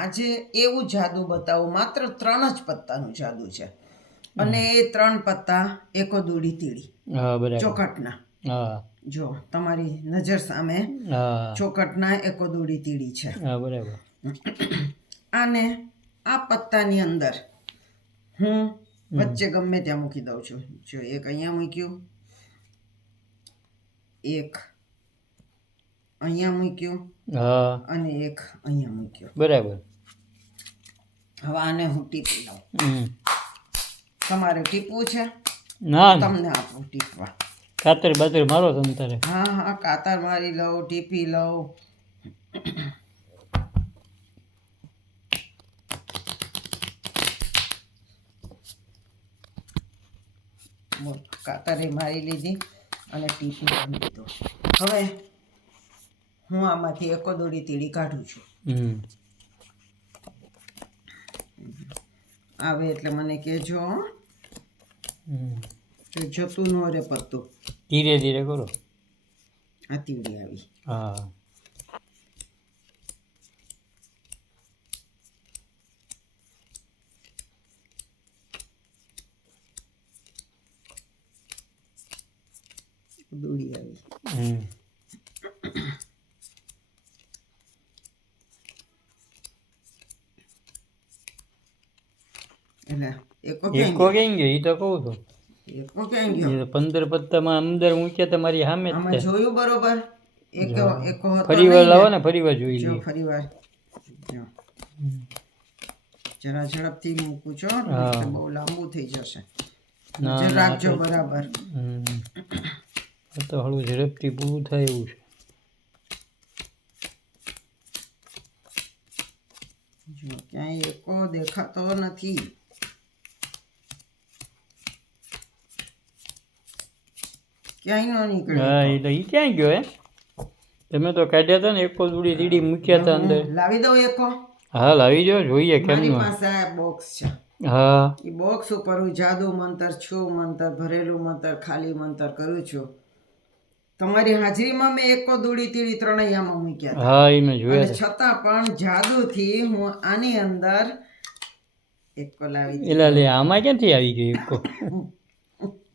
આજે એવું જાદુ બતાવું, માત્ર 3 જ પત્તાનું જાદુ છે અને એ 3 પત્તા એકો દૂડી તીડી ચોકટના. જો તમારી નજર સામે ચોકટના એકો દૂડી તીડી છે. અને આ પત્તાની અંદર હું વચ્ચે ગમે ત્યાં મૂકી દઉં છું. જો એક અહીંયા મૂક્યું, એક અહીંયા મૂક્યું અને એક અહીંયા મૂક્યો. બરાબર. હવે આને હું ટીપી લઉં. તમારે ટીપવું છે? ના, તમને આપું ટીપવા. કાતર બાતર મારો તમે તારે. હા, કાતર મારી લઉં, ટીપી લઉં. કાતરે મારી લીધી અને ટીપી પણ લીધો. હવે હું આમાંથી એકો દોડી તીડી કાઢું છું. આવે એટલે મને કહેજો. જતું ન રે પત્તું. ધીરે ધીરે કરો. આ તીડી આવી. હા, દોડી આવી. એકો ક્યાં ગયો? ઈ તો કહું છું. એકો ક્યાં ગયો? 15 પત્તામાં અંદર મૂક્યા તમારી સામે. આમાં જોયું બરોબર? એકો હતો. ફરીવાર લાવો ને, ફરીવાર જોઈ લો. ફરીવાર જરા ઝડપથી મૂકું છો, બહુ લાંબુ થઈ જશે. નજર રાખજો બરાબર. તો હળવું ઝડપથી પૂરું થાય એવું છે. જો ક્યાંય એકો દેખાતો નથી. ક્યાંય નો નીકળે. હા, એટલે ઈ ક્યાં ગયો? તમે તો કાઢ્યા હતા ને એકો દૂડી તીડી મૂક્યા હતા અંદર. લાવી દઉં એકો? હા, લાવી જો, જોઈએ કેમ. મારી પાસે આ બોક્સ છે. હા, એ બોક્સ ઉપર હું જાદુ મંતર, છું મંતર, ભરેલું મંતર, ખાલી મંતર કરું છું. તમારી હાજરીમાં મેં એકો દૂડી તીડી 3 અહીંયામાં મૂક્યા હતા. હા, એ મેં જોયા. છતાં પણ જાદુથી હું આની અંદર એકો લાવી દીધો. એલા લે, આમાં ક્યાંથી આવી ગયો એકો?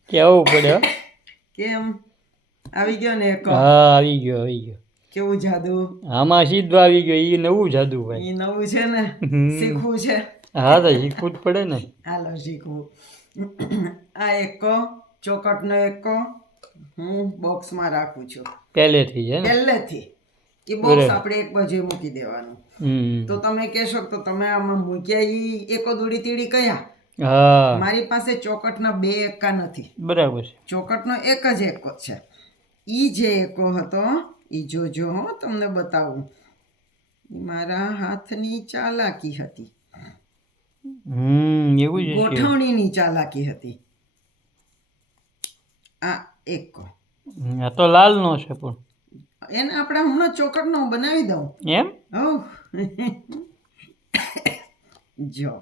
કેવું પડે? કેમ આવી ગયો ને એકો? હા, આવી ગયો, આવી ગયો. કેવું જાદુ? આમાં સીધો આવી ગયો. એ નવું જાદુ ભાઈ. એ નવું છે ને, શીખવું છે. હા, તો શીખવું જ પડે ને. હાલો શીખવું. આ એકો, ચોકટનો એકો હું બોક્સમાં રાખું છું પહેલેથી. છે ને પહેલેથી. એ બોક્સ આપણે એક બાજુ મૂકી દેવાનું. તો તમે કહેશો તો તમે આમાં મૂક્યા ઈ એકો દૂડી તીડી કયા? હા, મારી પાસે ચોકટના 2 એકા નથી. બરાબર. ચોકટનો એક જ એકો છે. ઈ જે એકો હતો ઈ જોજો હો, તમને બતાવું. મારા હાથની ચાલાકી હતી. એવું જ ગોઠવણીની ચાલાકી હતી. આ એકો. આ તો લાલ નો છે પણ એને આપણે હમણાં ચોકટનો બનાવી દઉં એમ. જો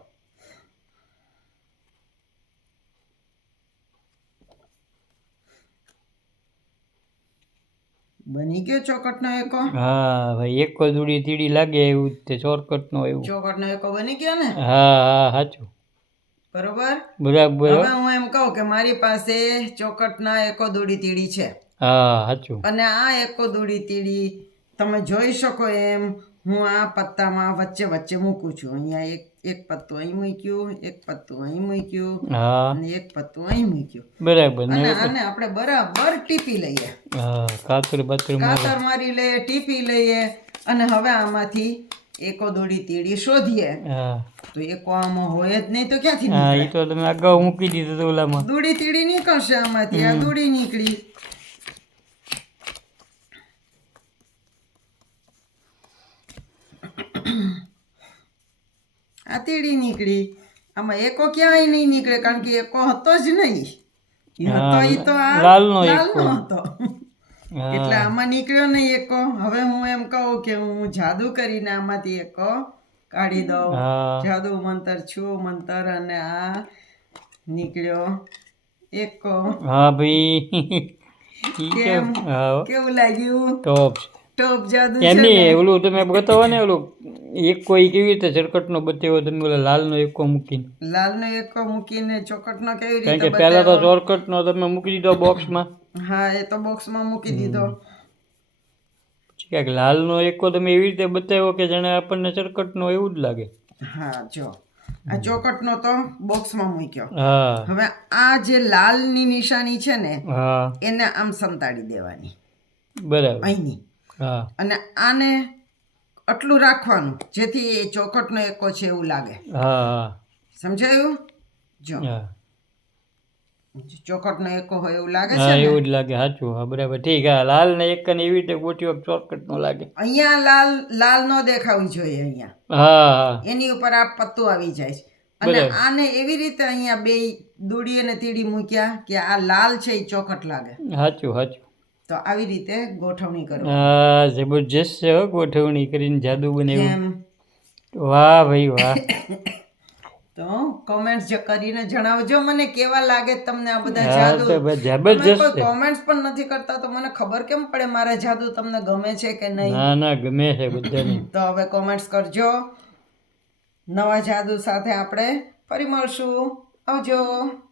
બની ગયો ચોકટનો એકો. હા ભાઈ, એકો દૂડી તીડી લાગે એવું તે ચોકટનો એવું. ચોકટનો એકો બની ગયો ને. હા હા, સાચું. બરોબર બરાબર. હવે હું એમ કહું કે મારી પાસે ચોકટના એકો દૂડી તીડી છે. હા, સાચું. અને આ એકો દૂડી તીડી તમે જોઈ શકો એમ હું આ પત્તામાં વચ્ચે વચ્ચે મૂકું છું. અહીંયા એક પત્તું અહીં મૂક્યું, એક પત્તું અહીં મૂક્યું અને એક પત્તું અહીં મૂક્યું. બરાબર. અને આને આપણે બરાબર ટીપી લઈએ. હા, કાતર મારી લઈએ, ટીપી લઈએ અને હવે આમાંથી એકો દૂડી તીડી શોધીએ. તો એકો આમાં હોય જ નહીં તો ક્યાંથી નીકળે? હા, એ તો તમે અગાઉ મૂકી દીધું તો ઓલામાં. દૂડી તીડી નીકળશે આમાંથી. આ દૂડી નીકળી. આ તીડી નીકળી. આમાં એકો ક્યાંય નહીં નીકળે કારણ કે એકો હતો જ નહીં. એ તો આ લાલનો હતો. એટલે આમાં નીકળ્યો નહીં એકો. હવે હું એમ કહું કે હું જાદુ કરીને આમાંથી એકો કાઢી દઉં. જાદુ મંતર, છું મંતર અને આ નીકળ્યો એકો. હા ભાઈ, કેવું લાગ્યું? ટોપ. ટોપ જાદુ એમની ઓલું તમે બતાવો ને ઓલું એક કોઈ કેવી રીતે ચરકટનો બતાવ્યો તમે ઓલા લાલનો એકો મૂકીને ચોકટનો કેવી કારણ રીતે કે પહેલા તો ચોરકટનો તમે મૂકી દીધો બોક્સમાં હા એ તો બોક્સમાં મૂકી દીધો પછી ક્યાંક લાલનો એકો તમે એવી રીતે બતાવ્યો કે જાણે આપણને ચરકટનો એવું જ લાગે હા જો આ ચોકટનો તો બોક્સમાં મૂક્યો હા હવે આ જે લાલની નિશાની છે ને હા એને આમ સંતાડી દેવાની બરાબર અહીંની હા અને આને આટલું રાખવાનું જેથી એ ચોકટનો એકો છે એવું લાગે હા હા સમજાયું જો હા ચોકટનો એકો હોય એવું લાગે હા છે ને એવું જ લાગે સાચું હા બરાબર ઠીક હા લાલ ને એક ને એવી રીતે ગોઠવ્યો ચોરકટનો લાગે અહીંયા લાલ ન દેખાવું જોઈએ અહીંયા હા હા એની ઉપર આ પત્તું આવી જાય છે અને આને એવી રીતે અહીંયા બે દૂડી અને તીડી મૂક્યા કે આ લાલ છે એ ચોકટ લાગે સાચું સાચું તો આવી રીતે ગોઠવણી કરો હા જબરજસ્ત છે હો ગોઠવણી કરીને જાદુ બનાવ્યું કેમ વાહ ભાઈ વાહ તો કોમેન્ટ્સ કરીને જણાવજો મને કેવા લાગે તમને આ બધા હા જાદુ તો જબરજસ્ત કોઈ છે કોમેન્ટ્સ પણ નથી કરતા તો મને ખબર કેમ પડે મારા જાદુ તમને ગમે છે કે નહીં ના ના ગમે છે બધાને તો હવે કોમેન્ટ્સ કરજો નવા જાદુ સાથે આપણે ફરી મળશું આવજો